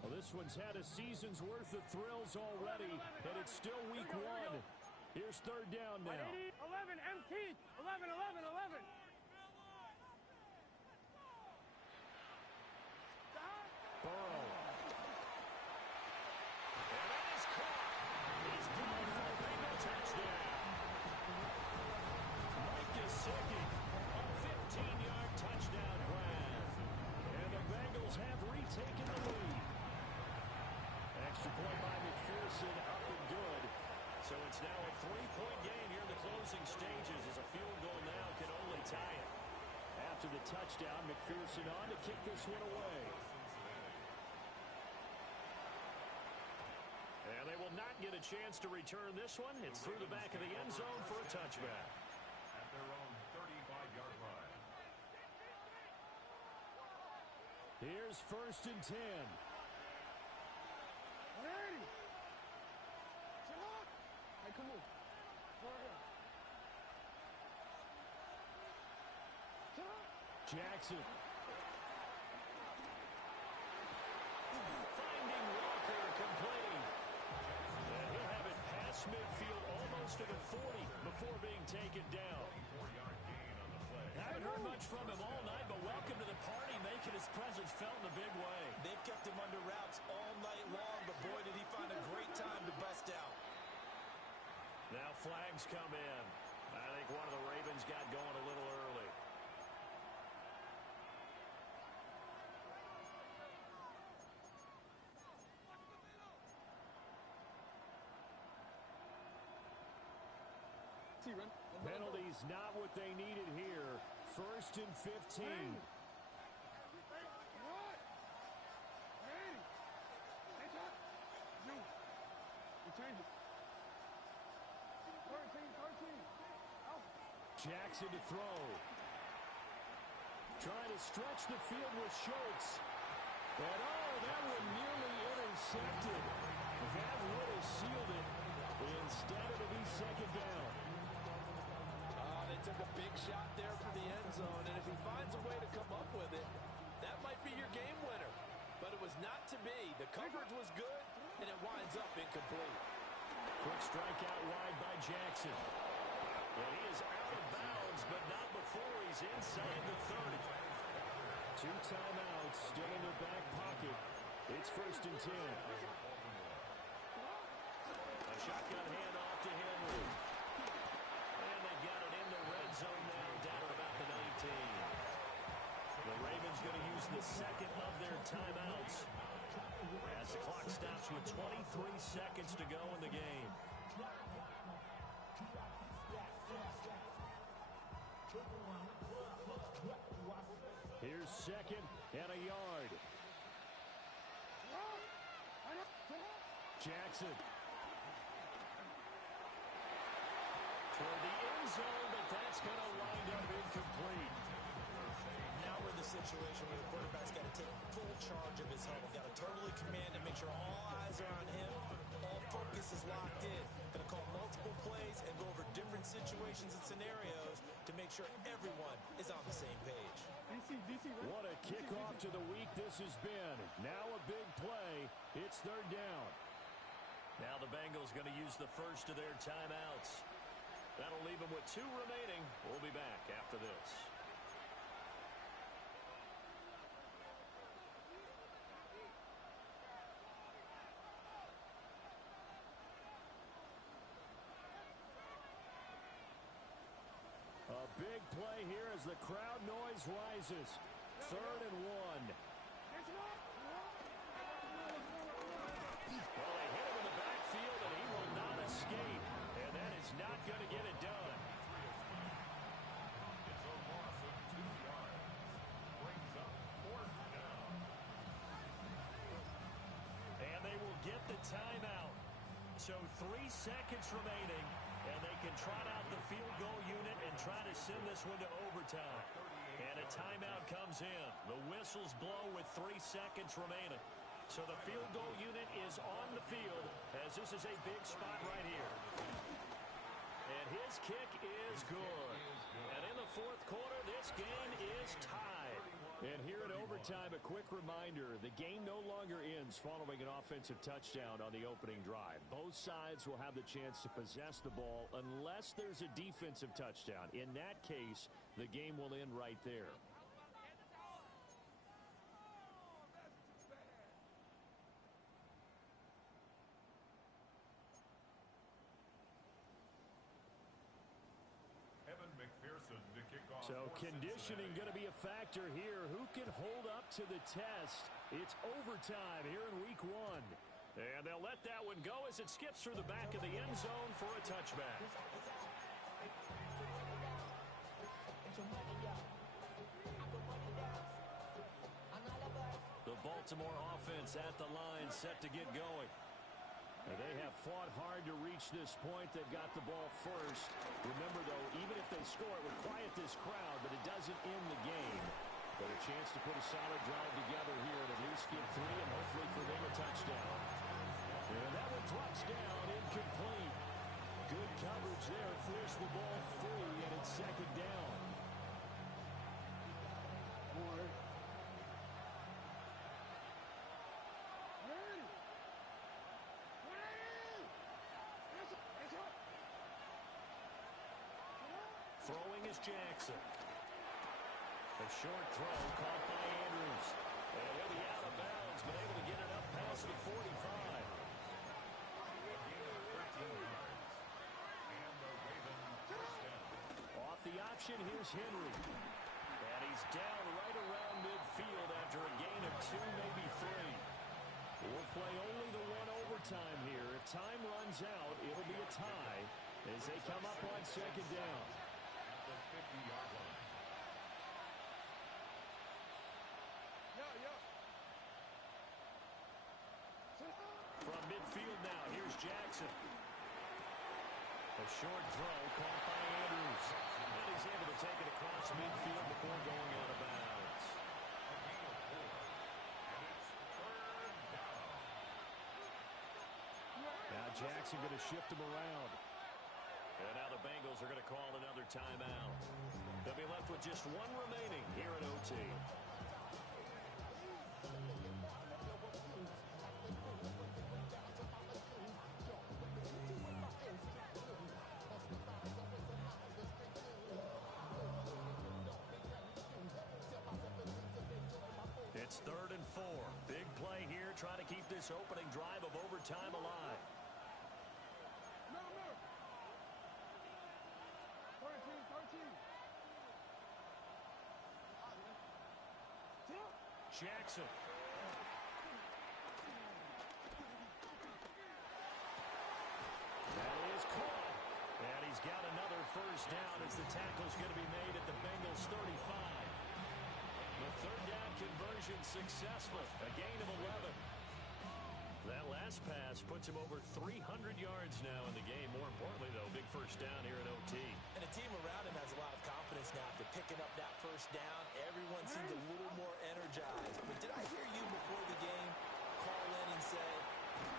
Well, this one's had a season's worth of thrills already, and it's still week 1. Here's third down now. 11, MT, 11, 11, 11. Burrow. And that is caught. He's going for a Bengal touchdown. Mike Gesicki, a 15-yard touchdown grab. And the Bengals have retaken the lead. Extra point by McPherson, up and good. So it's now a 3-point game here in the closing stages as a field goal now can only tie it. After the touchdown, McPherson on to kick this one away. And they will not get a chance to return this one. It's through the back of the end zone for a touchback. At their own 35-yard line. Here's 1st and 10. Hey, come on. Jackson. Finding Walker complete. And he'll have it past midfield almost to the 40 before being taken down. 4-yard gain on the play. Haven't heard much from him all night, but welcome to the party, making his presence felt in a big way. They've kept him under wraps all night long, but boy, did he find a great time to bust out. Now flags come in. I think one of the Ravens got going a little early. Penalties not what they needed here. 1st and 15. Jackson to throw. Trying to stretch the field with Schultz. And that one nearly intercepted. That would have sealed it. Instead, it'll be second down. They took a big shot there for the end zone, and if he finds a way to come up with it, that might be your game winner. But it was not to be. The coverage was good, and it winds up incomplete. Quick strikeout wide by Jackson. And he is out of bounds, but not before he's inside the 30. 2 timeouts still in their back pocket. It's 1st and 10. A shotgun handoff to Henry. And they got it in the red zone now, down at about the 19. The Ravens going to use the second of their timeouts as the clock stops with 23 seconds to go in the game. Here's 2nd and a yard. Jackson. Toward the end zone, but that's going to wind up incomplete. Now we're in the situation where the quarterback's got to take full charge of his huddle. Got to totally command and make sure all eyes are on him. All focus is locked in. Going to call multiple plays and go over different situations and scenarios to make sure everyone is on the same page. What a kickoff to the week this has been. Now a big play. It's 3rd down. Now the Bengals going to use the first of their timeouts. That'll leave him with 2 remaining. We'll be back after this. A big play here as the crowd noise rises. 3rd and 1. Well, they hit him in the backfield, and he will not escape. And that is not going to get it done. It's a loss of 2 yards. Brings up 4th down. And they will get the timeout. So 3 seconds remaining, and they can trot out the field goal unit and try to send this one to overtime. And a timeout comes in. The whistles blow with 3 seconds remaining. So the field goal unit is on the field as this is a big spot right here. And his kick is good. And in the 4th quarter, this game is tied. And here in overtime, a quick reminder, the game no longer ends following an offensive touchdown on the opening drive. Both sides will have the chance to possess the ball unless there's a defensive touchdown. In that case, the game will end right there. So conditioning going to be a factor here. Who can hold up to the test? It's overtime here in week 1. And they'll let that one go as it skips through the back of the end zone for a touchback. The Baltimore offense at the line set to get going. And they have fought hard to reach this point. They've got the ball first. Remember, though, even if they score, it would quiet this crowd, but it doesn't end the game. But a chance to put a solid drive together here and at least get 3 and hopefully for them a touchdown. And that one drops down, incomplete. Good coverage there, forced the ball free, and it's 2nd down. Throwing is Jackson. A short throw caught by Andrews. And he'll be out of bounds, but able to get it up past the 45. Off the option, here's Henry. And he's down right around midfield after a gain of 2, maybe 3. We'll play only the 1 overtime here. If time runs out, it'll be a tie as they come up on 2nd down. The 50-yard line. From midfield now, here's Jackson. A short throw caught by Andrews. And he's able to take it across midfield before going out of bounds. A gain of 4. And it's 3rd down. Now Jackson going to shift him around. And now the Bengals are going to call another timeout. They'll be left with just 1 remaining here at OT. It's 3rd and 4. Big play here, trying to keep this opening drive of overtime alive. Jackson. That is caught. And he's got another 1st down as the tackle's going to be made at the Bengals 35. The 3rd down conversion successful. A gain of 11. That last pass puts him over 300 yards now in the game. More importantly, though, big 1st down here in OT. And the team around him has a lot of confidence now after picking up that 1st down. Everyone seems a little more energized. But did I hear you before the game call in and say,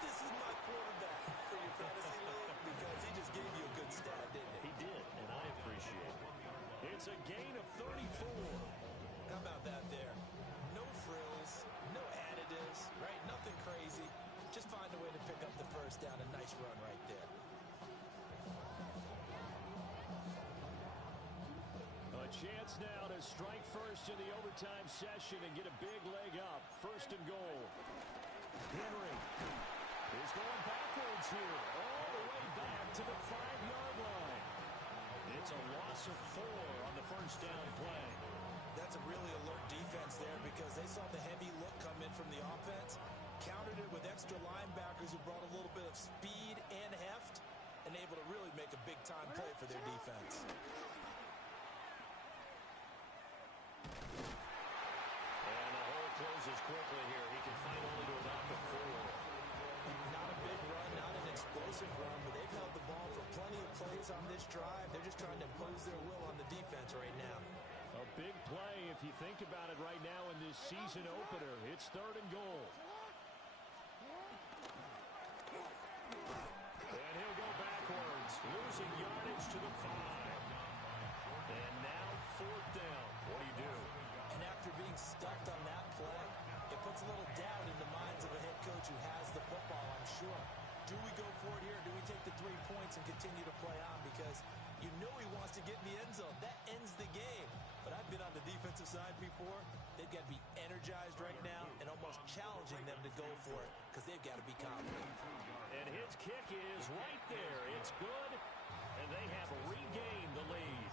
this is my quarterback for your fantasy league? Because he just gave you a good stat, didn't he? He did, and I appreciate it. It's a gain of 34. How about that there? No frills, no additives, right? Nothing crazy. Just find a way to pick up the 1st down. A nice run right there. chance now to strike first in the overtime session and get a big leg up. First and goal. Henry is going backwards here, all the way back to the 5-yard line. It's a loss of 4 on the first down play. That's a really alert defense there because they saw the heavy look come in from the offense, countered it with extra linebackers who brought a little bit of speed and heft, and able to really make a big-time play for their defense. And the hole closes quickly here. He can find only to about the 4. Not a big run, not an explosive run, but they've held the ball for plenty of plays on this drive. They're just trying to impose their will on the defense right now. A big play if you think about it right now in this season opener. It's 3rd and goal. And he'll go backwards, losing yardage to the 5. And now 4th down. What do you do? And after being stuffed on that play, it puts a little doubt in the minds of a head coach who has the football, I'm sure. Do we go for it here, or do we take the 3 points and continue to play on? Because you know he wants to get in the end zone. That ends the game. But I've been on the defensive side before. They've got to be energized right now and almost challenging them to go for it because they've got to be confident. And his kick is right there. It's good, and they have regained the lead.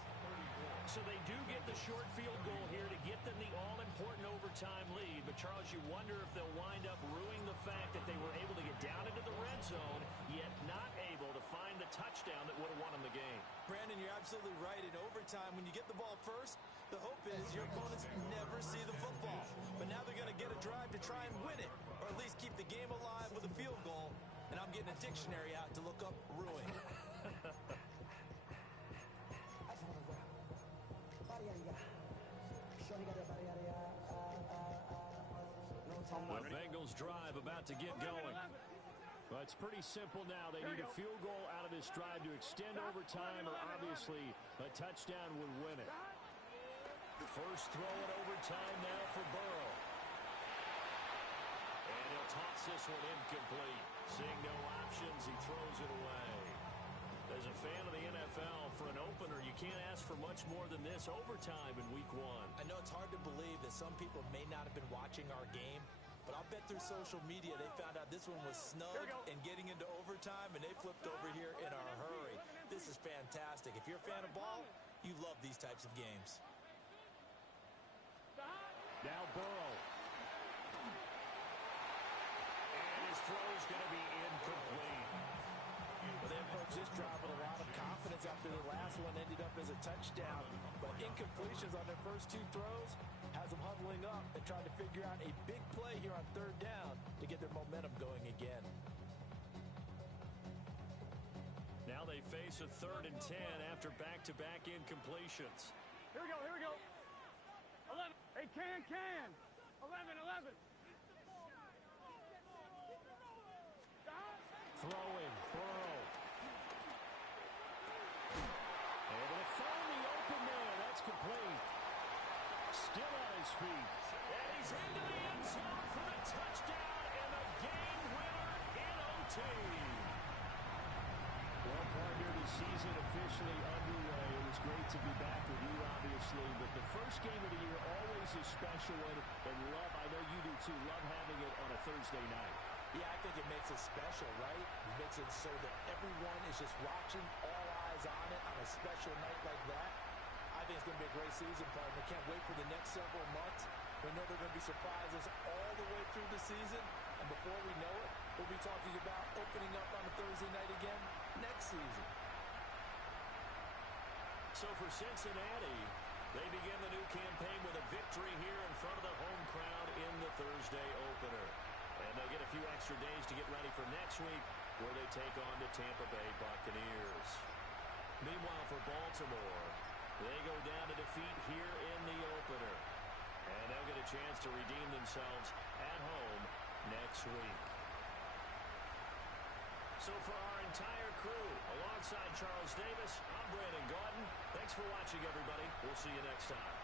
So they do get the short field goal here to get them the all-important overtime lead. But, Charles, you wonder if they'll wind up ruining the fact that they were able to get down into the red zone, yet not able to find the touchdown that would have won them the game. Brandon, you're absolutely right. In overtime, when you get the ball first, the hope is your opponents never see the football. But now they're going to get a drive to try and win it, or at least keep the game alive with a field goal. And I'm getting a dictionary out to look up ruin. The Bengals drive about to get going. Well, it's pretty simple now. They need a field goal out of this drive to extend overtime, or obviously a touchdown would win it. First throw in overtime now for Burrow. And he'll toss this one incomplete. Seeing no options, he throws it away. As a fan of the NFL, for an opener, you can't ask for much more than this overtime in Week 1. I know it's hard to believe that some people may not have been watching our game, but I'll bet through social media they found out this one was snug and getting into overtime, and they flipped over here in a hurry. This is fantastic. If you're a fan of ball, you love these types of games. Now Burrow. And his throw's going to be incomplete. Well, they approached this drive with a lot of confidence after the last one ended up as a touchdown. But incompletions on their first 2 throws has them huddling up and trying to figure out a big play here on 3rd down to get their momentum going again. Now they face a 3rd and 10 after back-to-back incompletions. Here we go, here we go. 11. Hey, can. 11. Throwing, Burrow. Able to find the open man. That's complete. Still on his feet. And he's into the end zone for the touchdown and the game winner in OT. Well, partner, the season officially underway. It was great to be back with you, obviously, but the first game of the year always a special one, and love, I know you do too, love having it on a Thursday night. Yeah, I think it makes it special, right? It makes it so that everyone is just watching, all eyes on it on a special night like that. I think it's going to be a great season, partner. Can't wait for the next several months. We know there are going to be surprises all the way through the season. And before we know it, we'll be talking about opening up on a Thursday night again next season. So for Cincinnati, they begin the new campaign with a victory here in front of the home crowd in the Thursday opener. And they'll get a few extra days to get ready for next week, where they take on the Tampa Bay Buccaneers. Meanwhile, for Baltimore, they go down to defeat here in the opener. And they'll get a chance to redeem themselves at home next week. So for our entire crew, alongside Charles Davis, I'm Brandon Gaudin. Thanks for watching, everybody. We'll see you next time.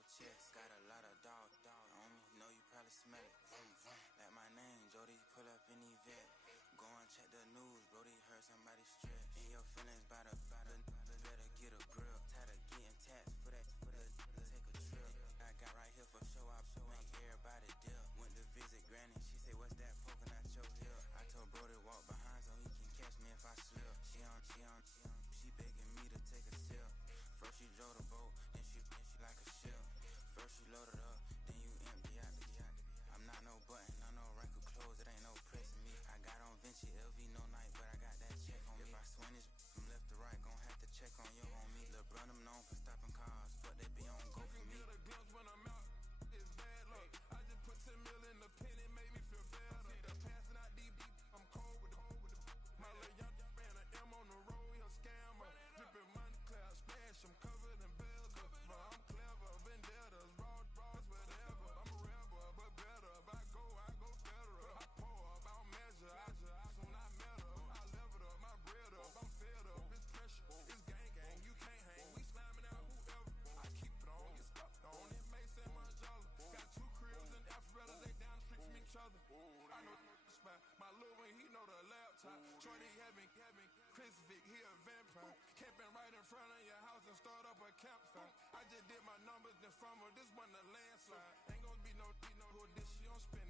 your chest. Got a lot of dog on me, know you probably smell it. Like my name, Jody, pull up in the vet. Go and check the news, Brody heard somebody stress. In your feelings by the better get a grip. Tired of getting taxed for that, take a trip. I got right here for show up, make everybody dip. Went to visit Granny, she said, what's that poking out your hip? I told Brody walk behind so he can catch me if I slip. She begging me to take a sip. First she drove the boat, then she like a ship. First you load it up, then you empty out the I'm not no button, I know wrinkle clothes, it ain't no pressing me. I got on Vinci, LV, no night, but I got that check on me. If I swing this from left to right, gon' have to check on your homie. Lil' brother, I'm known for stopping cars, but they be on go for me. Get a glimpse when I'm out, it's bad luck. I just put 10 mil in the pen, it made me feel better. The passing out deep, I'm cold with the my little young man, an M on the road, he a scammer. Drippin' money cloud, splash, I'm covered in bells. I'm clever, vendettas, raw, whatever. I'm a rebel, but better. If I go federal. I pour up, I don't measure, I soon I met her. I leveled up, my bread up, I'm fed up. It's pressure, it's gang, you can't hang. We slamming out whoever. I keep it on, get stuck on it. Mason, Manjala. Got 2 cribs in Alpharetta, they down the street from each other. I know the spot. My little one, he know the laptop. Shorty having Chris Vick, he a vampire. Camping right in front of your house and start up a campfire. I just did my numbers in front of this one a landslide. Ain't gonna be no who this, she don't spend